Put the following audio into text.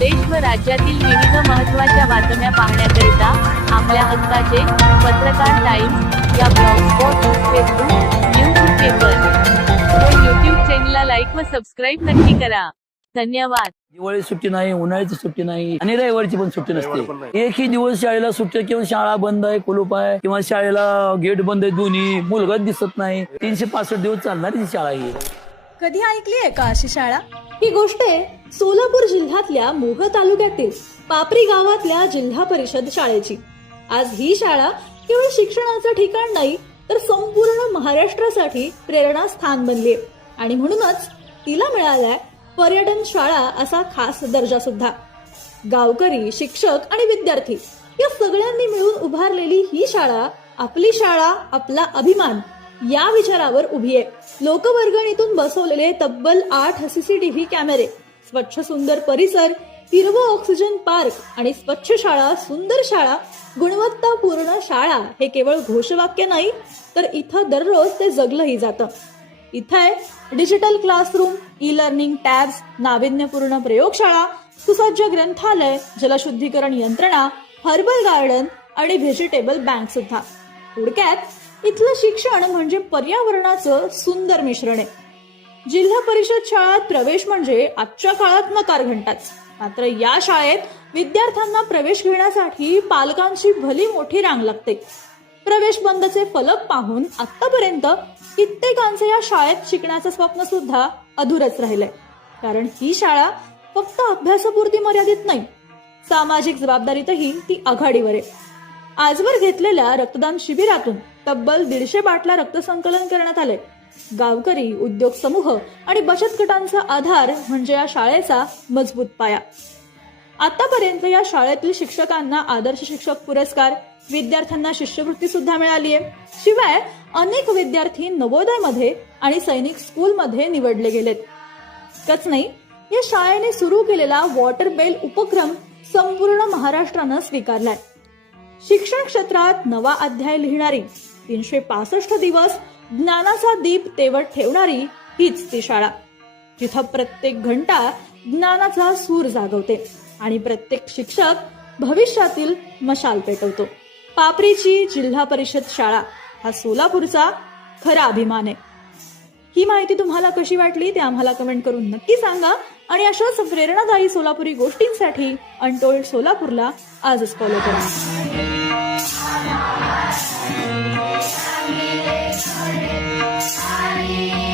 देश व राज्यातील विविध महत्त्वाच्या बातम्या पाहण्याकरिता आपल्या हक्काचे पत्रकार टाइम्स या ब्लॉगस्पॉट, फेसबुक, न्यूज पेपर व यूट्यूब चॅनलला लाईक व सबस्क्राईब नक्की करा. धन्यवाद. दिवाळी सुट्टी नाही, उन्हाळ्याची सुट्टी नाही आणि रविवारची पण सुट्टी नसते. एकही दिवस शाळेला सुट्टी किंवा शाळा बंद आहे, कुलूप आहे किंवा शाळेला गेट बंद आहे, दोन्ही मुलगाच दिसत नाही. 365 दिवस चालणारी शाळा ही. कधी ऐकली आहे का अशी शाळा? ही गोष्ट आहे सोलापूर जिल्ह्यातल्या मोह तालुक्यातील पापरी गावातल्या जिल्हा परिषद शाळेची. आज ही शाळा केवळ शिक्षणाचं ठिकाण नाही तर संपूर्ण महाराष्ट्रासाठी प्रेरणास्थान बनली आहे आणि म्हणूनच तिला मिळालाय पर्यटन शाळा असा खास दर्जा सुद्धा. गावकरी, शिक्षक आणि विद्यार्थी या सगळ्यांनी मिळून उभारलेली ही शाळा आपली शाळा आपला अभिमान या विचारावर उभी आहे. लोकवर्गणीतून बसवलेले तब्बल 8 CCTV कॅमेरे, स्वच्छ सुंदर परिसर, हिरवं ऑक्सिजन पार्क आणि स्वच्छ शाळा, सुंदर शाळा, गुणवत्तापूर्ण शाळा हे केवळ घोषवाक्य नाही तर इथं दररोज ते जगलंही जातं. इथं आहे digital classroom, e learning tabs, नाविन्यपूर्ण प्रयोगशाळा, सुसज्ज ग्रंथालय, जलशुद्धीकरण यंत्रणा, हर्बल गार्डन आणि व्हेजिटेबल बँक सुद्धा. थोडक्यात इथलं शिक्षण म्हणजे पर्यावरणाचं सुंदर मिश्रण आहे. जिल्हा परिषद शाळेत प्रवेश म्हणजे आजच्या काळात नकार घंटाच. मात्र या शाळेत विद्यार्थ्यांना प्रवेश घेण्यासाठी पालकांची भली मोठी रांग लागते. प्रवेश बंदचे फलक पाहून आतापर्यंत कित्येकांचं या शाळेत शिकण्याचं स्वप्न सुद्धा अधुरच राहिलंय. कारण ही शाळा फक्त अभ्यासापुरती मर्यादित नाही, सामाजिक जबाबदारीतही ती आघाडीवर आहे. आजवर घेतलेल्या रक्तदान शिबिरातून तब्बल 150 बाटल्या रक्तसंकलन करण्यात आले. गावकरी, उद्योग समूह आणि बचत गटांचा आधार म्हणजे या शाळेचा मजबूत पाया. आतापर्यंत या शाळेतील शिक्षकांना आदर्श शिक्षक पुरस्कार, विद्यार्थ्यांना शिष्यवृत्ती सुद्धा मिळाली आहे. शिवाय अनेक विद्यार्थी नवोदयमध्ये आणि सैनिक स्कूलमध्ये निवडले गेलेत. इतकंच नाही, या शाळेने सुरू केलेला वॉटर बेल उपक्रम संपूर्ण महाराष्ट्रानं स्वीकारलाय. शिक्षण क्षेत्रात नवा अध्याय लिहिणारी, 365 दिवस ज्ञानाचा दीप तेवत ठेवणारी हीच ती शाळा, जिथं प्रत्येक घंटा ज्ञानाचा सूर जागवते आणि प्रत्येक शिक्षक भविष्यातील मशाल पेटवतो. पापरीची जिल्हा परिषद शाळा हा सोलापूरचा खरा अभिमान आहे. ही माहिती तुम्हाला कशी वाटली ते आम्हाला कमेंट करून नक्की सांगा आणि अशाच प्रेरणादायी सोलापुरी गोष्टींसाठी अनटोल्ड सोलापूरला आजच फॉलो करा. Sorry.